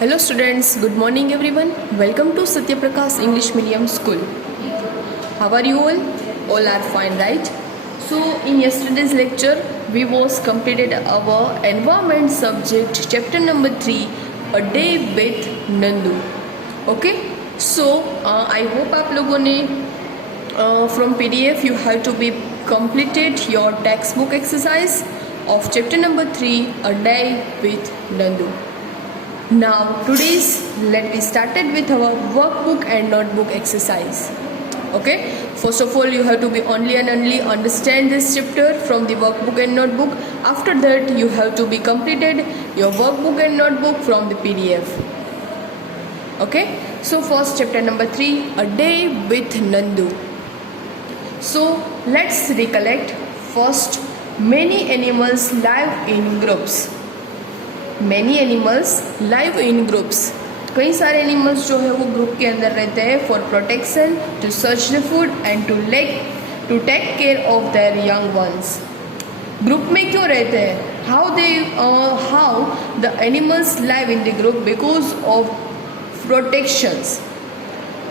Hello students, good morning everyone. Welcome to Satya Prakash English Medium School. How are you all? All are fine, right? So in yesterday's lecture, we was completed our environment subject chapter number 3, A Day with Nandu. Okay? So I hope आप लोगों ने from PDF you have to be completed your textbook exercise of chapter number 3, A Day with Nandu. Now today's let me started with our workbook and notebook exercise. Okay, first of all you have to be only understand this chapter from the workbook and notebook. After that you have to be completed your workbook and notebook from the PDF. Okay, so first chapter number 3, A Day with Nandu. So let's recollect. First, many animals live in groups. Many animals live in groups. कई सारे animals जो है वो group के अंदर रहते हैं for protection, to search the food and to take care of their young ones. Group में क्यों रहते हैं? How the animals live in the group because of protections.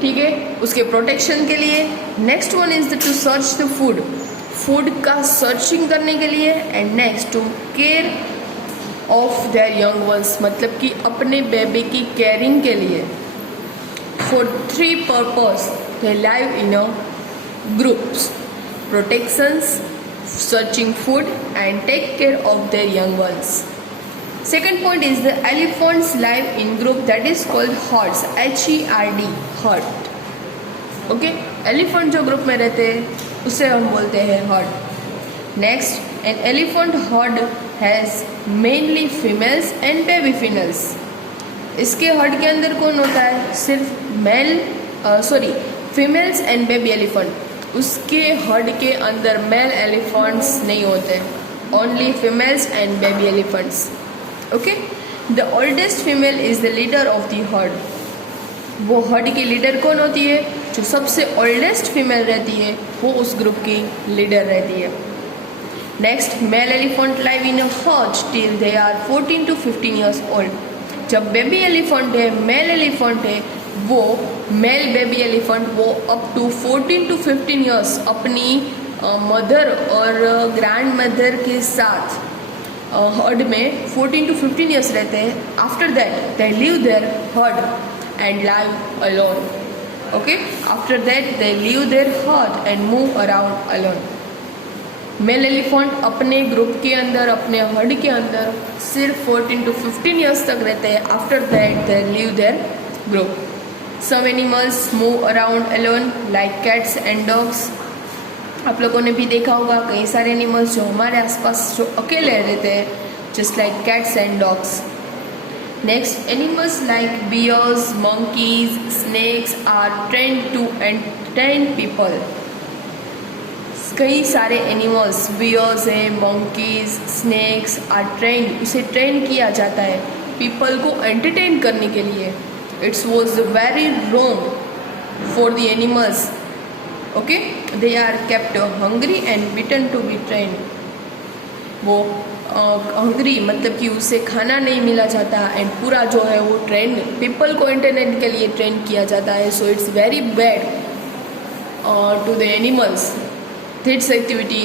ठीक है, उसके प्रोटेक्शन के लिए. Next one is to search the food. Food का सर्चिंग करने के लिए. And next to care of their young ones, मतलब कि अपने बेबी की केयरिंग के लिए. For 3 purpose they live in a groups: protections, searching food and take care of their young ones. Second point is the elephants live in group that is called herds. HERD, herd. Okay, elephant जो group में रहते हैं उसे हम बोलते हैं herd. Next, an elephant herd has mainly females and baby females. इसके herd के अंदर कौन होता है? सिर्फ फीमेल्स एंड बेबी एलिफेंट. उसके हर्ड के अंदर मेल एलिफेंट्स नहीं होते, only females and baby elephants. Okay, the oldest female is the leader of the heard. वो हर्ड की लीडर कौन होती है? जो सबसे ओल्डेस्ट फीमेल रहती है वो उस ग्रुप की लीडर रहती है. Next, male elephant live in a herd till they are 14 to 15 years old. जब बेबी एलिफेंट है, मेल एलिफेंट है, वो मेल बेबी एलिफेंट वो अप टू 14 to 15 years अपनी मदर और ग्रैंड मदर के साथ हर्ड में 14 to 15 years रहते हैं. After that they leave their herd and live alone. Okay, after that they leave their herd and move around alone. Male elephant अपने group के अंदर, अपने हर्ड के अंदर सिर्फ 14 to 15 years तक रहते हैं. After that they leave their group. Some animals move around alone like cats and dogs. आप लोगों ने भी देखा होगा कई सारे एनिमल्स जो हमारे आसपास जो अकेले रहते हैं, just like cats and dogs. Next, animals like bears, monkeys, snakes are trained to entertain people. कई सारे एनिमल्स, बियर्स है, मंकीज, स्नेक्स आर ट्रेंड, उसे ट्रेन किया जाता है पीपल को एंटरटेन करने के लिए. It's was very wrong for the animals. Okay, they are kept hungry and beaten to be train. वो हंग्री मतलब कि उसे खाना नहीं मिला जाता एंड पूरा जो है वो ट्रेन पीपल को एंटरटेन के लिए ट्रेन किया जाता है. So it's very bad to the animals. This activity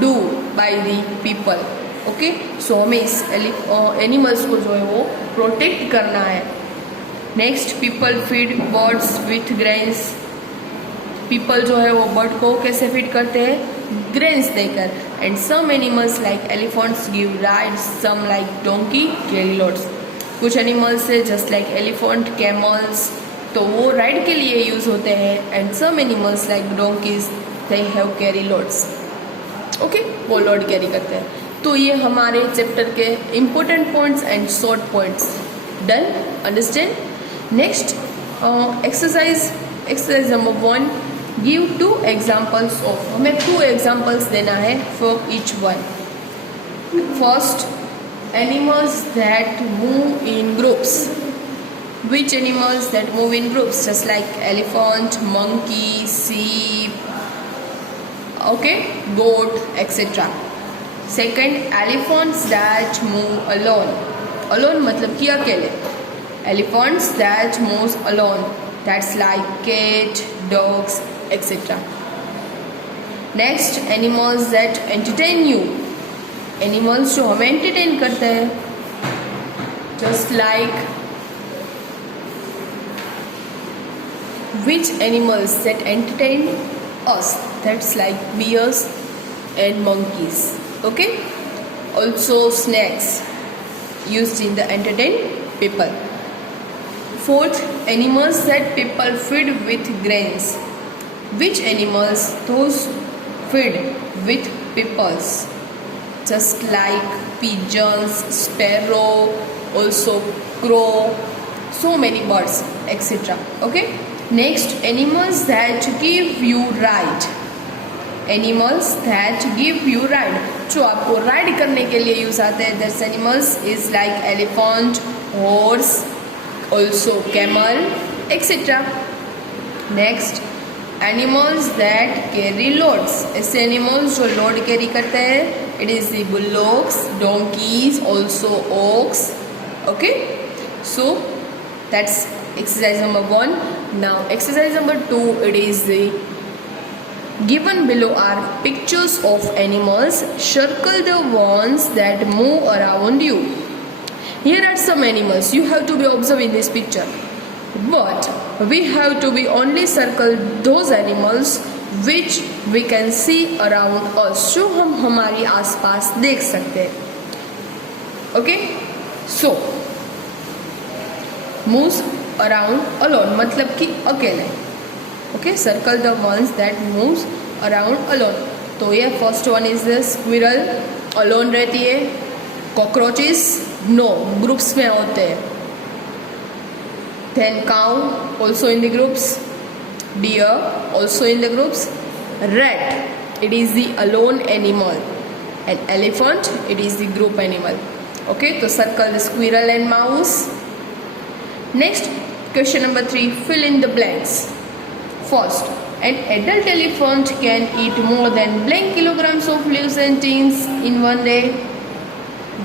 do by the people. Okay, so हमें इस एनिमल्स को जो है वो प्रोटेक्ट करना है. Next, people feed birds with grains. People जो है वो बर्ड को कैसे फीड करते हैं? ग्रेन्स देकर. And some animals like elephants give rides, some like donkey, carry loads. कुछ एनिमल्स है जस्ट लाइक एलिफेंट, कैमल्स, तो वो राइड के लिए यूज होते हैं. And some animals like donkeys they have carry loads. Okay, वो लोड कैरी करते हैं. तो ये हमारे चैप्टर के important points and short points. Done, understand. Next exercise number 1, give 2 examples of. हमें 2 एग्जाम्पल्स देना है for each one. First, animals that move in groups. Which animals that move in groups? Just like elephant, monkey, sheep, okay, goat, etc. Second, elephants that move alone. alone मतलब कि अकेले. Elephants that moves alone, that's like cat, dogs, etc. Next, animals that entertain you. Animals जो हमें entertain करते हैं, just like which animals that entertain us, that's like bears and monkeys. Okay, also snakes used in the entertain people. Fourth, animals that people feed with grains. Which animals? Those feed with peoples, just like pigeons, sparrow, also crow, so many birds, etc. Okay, next, animals that give you ride. Animals that give you ride, जो आपको ride करने के लिए use आते हैं, that's animals is like elephant, horse, also camel, etc. Next, animals that carry loads. ऐसे animals जो load carry करते हैं, it is the bullocks, donkeys, also ox. Okay, so that's exercise number 1. Now exercise number 2, it is the given below are pictures of animals. Circle the ones that move around you. Here are some animals. You have to be observing this picture, but we have to be only circle those animals which we can see around us, जो हम हमारी आसपास देख सकते हैं. Okay, so moves around alone मतलब कि अकेले. Okay, circle the ones that moves around alone. तो ये first one is the squirrel, alone रहती है. Cockroaches, no, groups में होते हैं. Then cow, also in the groups. Deer, also in the groups. Rat, it is the alone animal. And elephant, it is the group animal. Okay, so circle the squirrel and mouse. Next, question number 3, fill in the blanks. First, an adult elephant can eat more than blank kilograms of leaves and things in one day.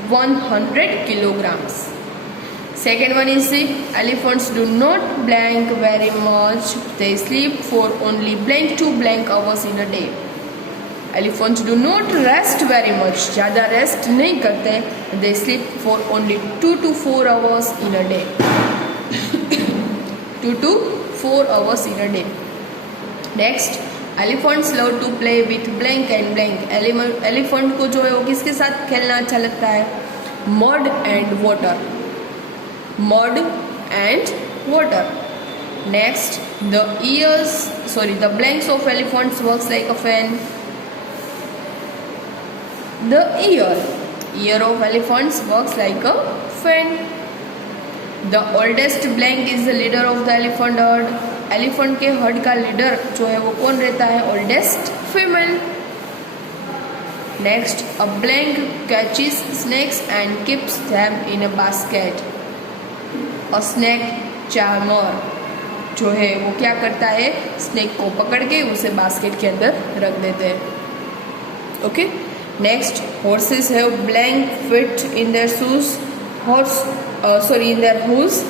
100 kilograms. Second one is the elephants do not blank very much. They sleep for only blank to blank hours in a day. Elephants do not rest very much. ज़्यादा rest नहीं करते. They sleep for only 2 to 4 hours in a day. 2 to 4 hours in a day. Next, elephants love to play with blank and blank. Elephant को जो है वो किसके साथ खेलना अच्छा लगता है? Mud and water. Mud and water. Next, the blanks of elephants works like a fan. The ear of elephants works like a fan. The oldest blank is the leader of the elephant herd. Elephant के heard का leader जो है वो कौन रहता है? Oldest female. Next, a blank catches snakes and keeps them in a basket. A snake charmer जो है वो क्या करता है? स्नेक को पकड़ के उसे बास्केट के अंदर रख देते हैं. Okay, next, horses have blank fit in their shoes. In their hooves.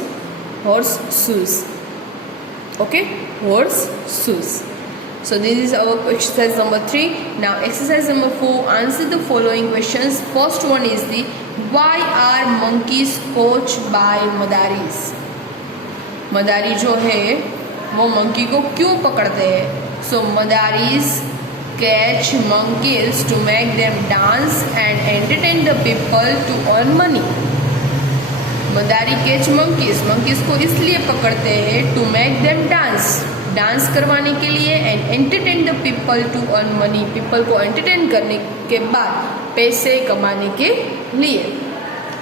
Horse shoes. Okay, horse shoes. So this is our exercise number 3. Now exercise number 4, answer the following questions. First one is the why are monkeys coached by madaris? मदारी जो है वो monkey को क्यों पकड़ते हैं? So madaris catch monkeys to make them dance and entertain the people to earn money. Madari catch monkeys को इसलिए पकड़ते हैं टू मेक देम डांस करवाने के लिए, and entertain the people to earn money, people को एंटरटेन करने के बाद पैसे कमाने के लिए.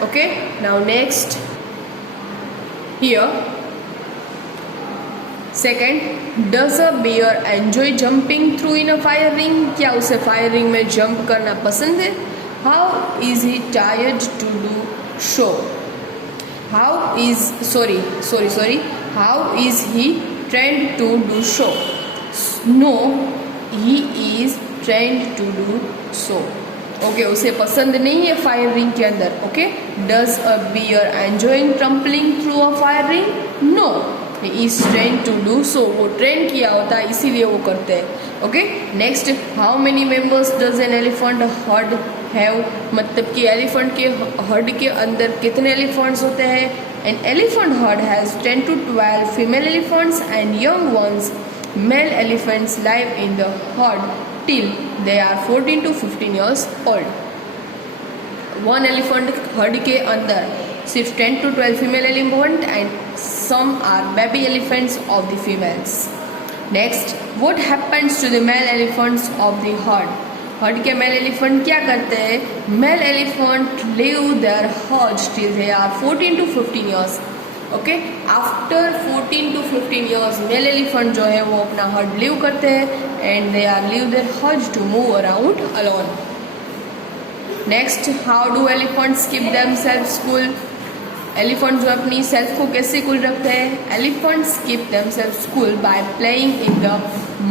Okay, now next here second, does a bear enjoy jumping through in a fire ring? क्या उसे फायर रिंग में जंप करना पसंद है? How is he tired to do show? How is he trained to do so? No, he is trained to do so. Okay उसे पसंद नहीं है फायर रिंग के अंदर. Okay does a bear enjoying trampling through a fire ring? No, he is train to do so. वो train किया होता है इसीलिए वो करते हैं. Okay next, how many members does an elephant herd have? मतलब कि एलिफेंट के हर्ड के अंदर कितने एलिफेंट्स होते हैं? An elephant herd has 10 to 12 female elephants and young ones. Male elephants live in the herd till they are 14 to 15 years old. One elephant herd के अंदर सिर्फ 10 to 12 female elephant and some are baby elephants of the females. Next, what happens to the male elephants of the herd? Heard के mail elephant क्या करते हैं? Mail elephant live their herds till they are 14 to 15 years. Okay after 14 to 15 years male elephant जो है वो अपना herd leave करते हैं and they are leave their herd to move around alone. Next, how do elephants keep themselves cool? Elephant जो अपनी self को कैसे कूल रखते हैं? Elephants keep themselves cool by playing in the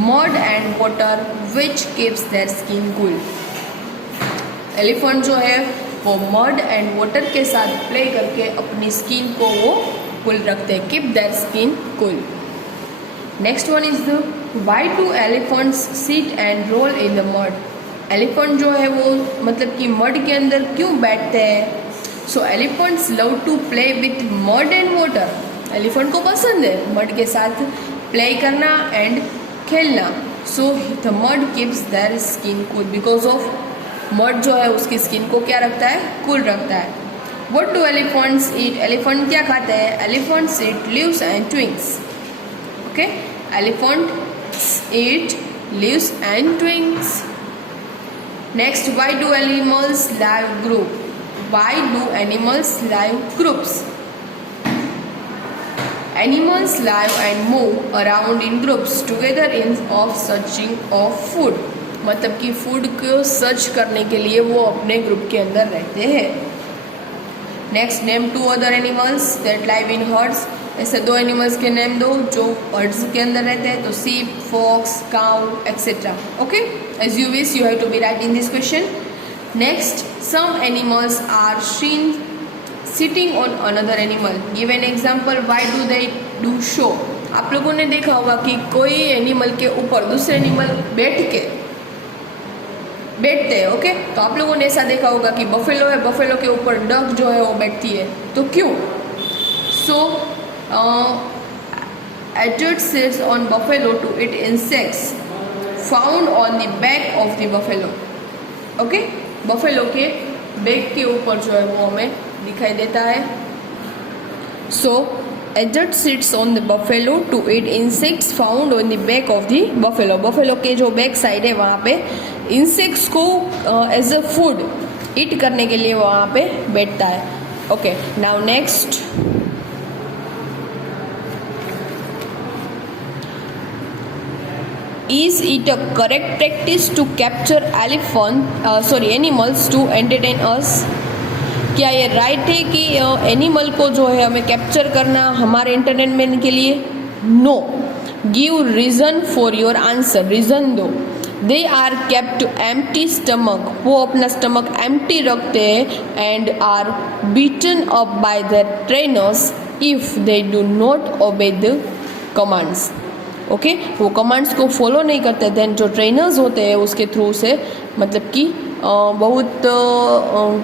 mud and water which keeps their skin cool. Elephant जो है वो mud and water के साथ प्ले करके अपनी स्किन को वो कूल रखते हैं. Keep their skin cool. Next one is the why do elephants sit and roll in the mud? Elephant जो है वो मतलब कि मड के अंदर क्यों बैठते हैं? So elephants love to play with mud and water. Elephant को पसंद है मड के साथ प्ले करना एंड खेलना. So the mud keeps their skin cool. Because of mud जो है उसकी स्किन को क्या रखता है? कूल रखता है. What do elephants eat? Elephant क्या खाते हैं? Elephants eat leaves and twigs. Okay, elephants eat leaves and twigs. Next, why do animals live group? Why do animals live groups? Animals live and move around in groups together in of searching of food. मतलब कि food को search करने के लिए वो अपने group के अंदर रहते हैं. Next, name 2 other animals that live in hertz. ऐसे 2 एनिमल्स के नेम दो जो हर्ड्स के अंदर रहते हैं. तो sheep, fox, cow etcetera. Okay as you wish, you have to be right in this question. Next, some animals are seen sitting on another animal. Give an example. Why do they do show? आप लोगों ने देखा होगा कि कोई animal के ऊपर दूसरे एनिमल बैठते हैं. ओके तो आप लोगों ने ऐसा देखा होगा कि बफेलो है, बफेलो के ऊपर डक जो है वो बैठती है. तो क्यों? So adult sits on buffalo to eat insects found on the back of the buffalo. Okay buffalo के बैक के ऊपर जो है वो हमें दिखाई देता है. सो adult sits on the buffalo to eat insects found on the back of the buffalo. buffalo के जो बैक साइड है वहाँ पे इंसेक्ट्स को एज अ फूड ईट करने के लिए वहाँ पे बैठता है. Okay now next, is it a correct practice to capture animals to entertain us? क्या ये राइट है कि एनिमल को जो है हमें कैप्चर करना हमारे एंटरटेनमेंट के लिए? No. Give reason for your answer. Reason दो. They are kept empty stomach. वो अपना स्टमक एम्प्टी रखते हैं and are beaten up by the trainers if they do not obey the commands. Okay वो कमांड्स को follow नहीं करते then जो ट्रेनर्स होते हैं उसके थ्रू से मतलब कि बहुत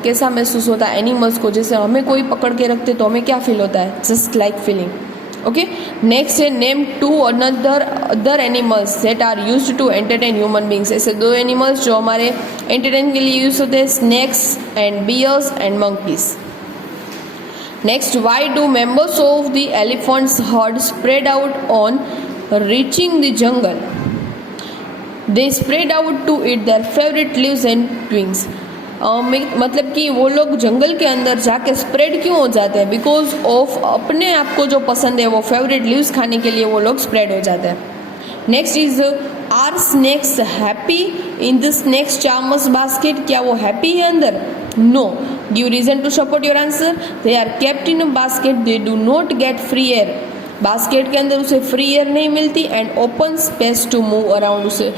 कैसा महसूस होता है एनिमल्स को. जैसे हमें कोई पकड़ के रखते तो हमें क्या फील होता है? Just like feeling. Okay next है name 2 other animals that are used to entertain human beings. ऐसे 2 एनिमल्स जो हमारे एंटरटेन के लिए यूज होते हैं. Snakes and bears and monkeys. Next, why do members of the elephants herd spread out on reaching the jungle? They spread out to eat their favourite leaves and twigs. मतलब कि वो लोग जंगल के अंदर जाके स्प्रेड क्यों हो जाते हैं? बिकॉज ऑफ अपने आप को जो पसंद है वो फेवरेट लीव्स खाने के लिए वो लोग स्प्रेड हो जाते हैं. Next is are snakes happy in the snakes charmers basket? क्या वो हैप्पी है अंदर? No. Give reason to support your answer. They are kept in a basket. They do not get free air. Basket के अंदर उसे free air नहीं मिलती and open space to move around. उसे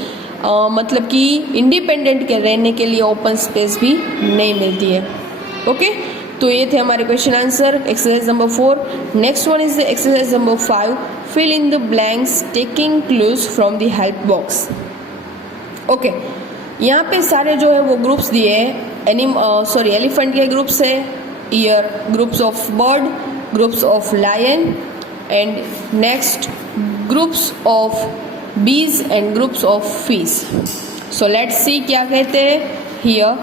मतलब कि इंडिपेंडेंट के रहने के लिए ओपन स्पेस भी नहीं मिलती है। ओके, तो ये थे हमारे question answer exercise number 4। Next one is the exercise number 5, fill in the blanks taking clues from the help box. Okay, यहाँ पे सारे जो है वो ग्रुप्स दिए हैं। एलिफेंट के ग्रुप्स है, ear groups of bird, groups of lion and next groups of bees and groups of fish. So let's see क्या कहते हैं here.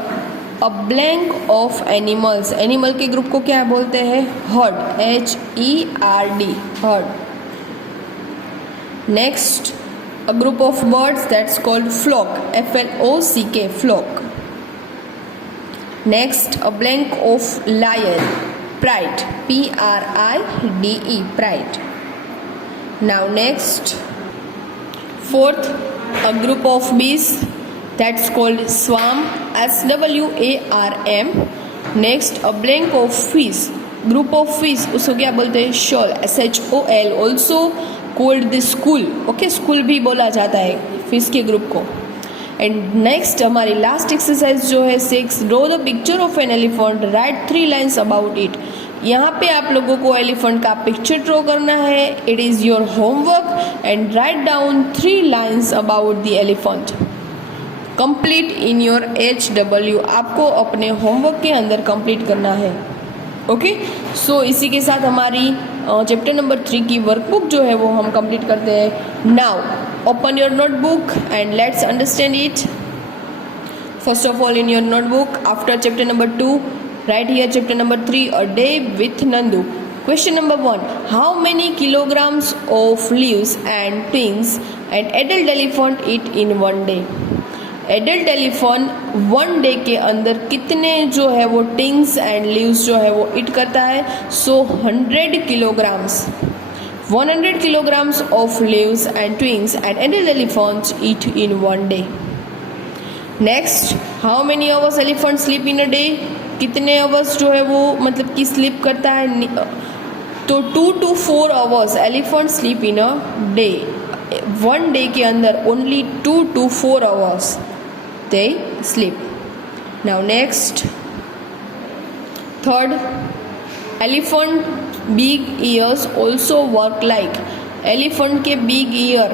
A blank of animals, animal के ग्रुप को क्या बोलते हैं? Herd, HERD, herd. Next a group of birds that's called flock, FLOCK, flock. Next, a blank of lion, pride, PRIDE, pride. Now next, fourth, a group of bees that's called swarm, SWARM. Next, a blank of fish, group of fish, उसको क्या बोलते हैं? shoal, SHOL, also called the school. Okay, school भी बोला जाता है fish के group को। एंड नेक्स्ट हमारी लास्ट एक्सरसाइज जो है 6, draw the picture of an elephant, right 3 lines about it. यहाँ पे आप लोगों को एलिफेंट का पिक्चर ड्रॉ करना है। It is your homework and write down 3 lines about the elephant, complete in your HW। आपको अपने होमवर्क के अंदर कंप्लीट करना है। ओके, सो इसी के साथ हमारी चैप्टर नंबर 3 की वर्कबुक जो है वो हम कंप्लीट करते हैं। Now open your notebook and let's understand it. First of all in your notebook after chapter number 2 right here chapter number 3, a day with Nandu. Question number 1, how many kilograms of leaves and twigs and adult elephant eat in 1 day. Adult elephant 1 day के अंदर कितने जो है वो टिंग्स and leaves जो है वो ईट करता है? सो 100 kilograms, 100 kilograms of leaves and twigs and adult elephants eat in 1 day. Next, how many hours elephant sleep in a day? कितने hours जो है वो मतलब कि स्लीप करता है? तो 2 to 4 hours elephant sleep in a day. 1 day के अंदर only 2 to 4 hours they sleep. Now next, third, elephant big ears also work like. elephant के big ear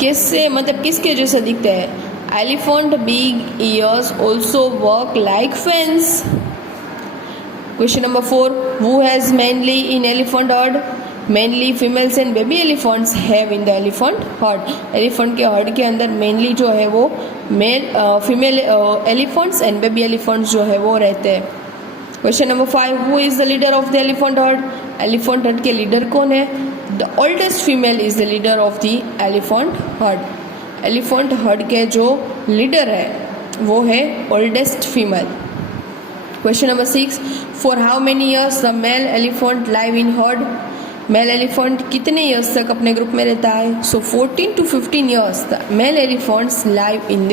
किससे मतलब किसके जैसे दिखते हैं? elephant big ears also work like fans. Question number 4, who has mainly in elephant herd? Mainly females and baby elephants have in the elephant heard. Elephant के heard के अंदर मेनली जो है वो female elephants and baby elephants जो है वो रहते हैं। Question number 5, who is the leader of the elephant heard? Elephant heard के लीडर कौन है? The oldest female is the leader of the elephant heard. Elephant heard के जो लीडर है वो है oldest female. Question number 6, for how many years the male elephant live in herd? Male elephant कितने years तक अपने ग्रुप में रहता है? So 14 to 15 years the male elephants live in the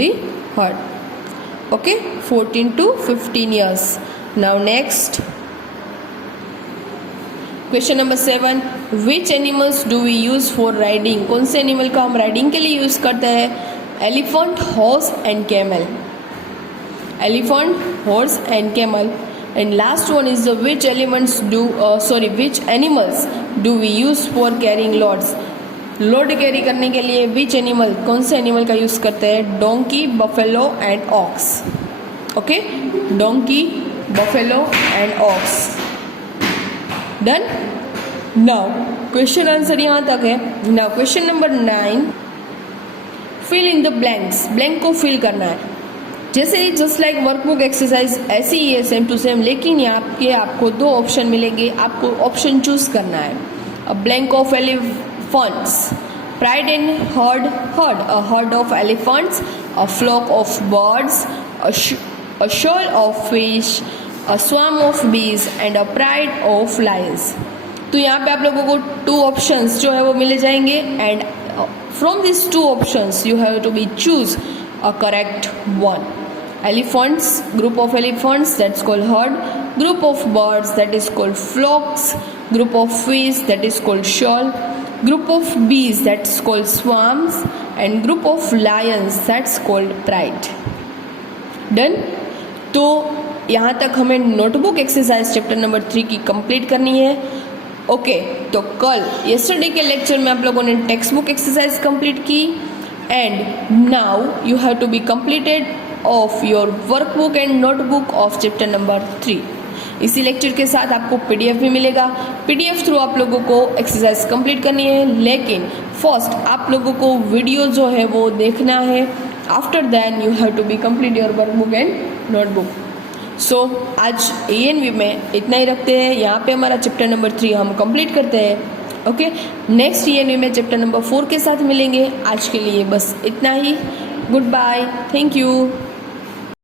herd. Okay, 14 to 15 years. Now next, question number 7, which animals do we use for riding? कौन से animal का हम राइडिंग के लिए यूज करते हैं? Elephant, horse and camel. Elephant, horse and camel. And last one is the which animals do we use for carrying loads? Load carry करने के लिए which animal, कौन से एनिमल का यूज करते हैं? Donkey, buffalo and ox. Okay, donkey, buffalo and ox. Done. Now question answer यहाँ तक है। Now question number 9, fill in the blanks. Blank को फिल करना है जैसे ही जस्ट लाइक वर्कबुक एक्सरसाइज ऐसी ही है, सेम टू सेम, लेकिन यहाँ के आपको 2 ऑप्शन मिलेंगे। आपको ऑप्शन चूज करना है। A blank of elephants, pride and herd, a herd of elephants, a flock of birds, a shoal of fish, a swarm of bees and a pride of lions. तो यहाँ पे आप लोगों को 2 ऑप्शंस जो है वो मिले जाएंगे and from this 2 options you have to be choose a correct one. Elephants, group of elephants that's called herd, group of birds that is called flocks, group of fish that is called shoal, group of bees that's called swarms and group of Lions that's called pride. Done. तो यहाँ तक हमें notebook exercise chapter number 3 की complete करनी है। Okay तो कल yesterday के लेक्चर में आप लोगों ने टेक्स्ट बुक एक्सरसाइज कंप्लीट की and now you have to be completed of your workbook and notebook of chapter number 3। इसी लेक्चर के साथ आपको पीडीएफ भी मिलेगा। पीडीएफ थ्रू आप लोगों को एक्सरसाइज कंप्लीट करनी है, लेकिन फर्स्ट आप लोगों को वीडियो जो है वो देखना है। After then you have to be complete your workbook and notebook. So आज ENV में इतना ही रखते हैं। यहाँ पे हमारा चैप्टर नंबर 3 हम कंप्लीट करते हैं। ओके नेक्स्ट ENV में चैप्टर नंबर 4 के साथ मिलेंगे। आज के लिए बस इतना ही। Good bye, thank you.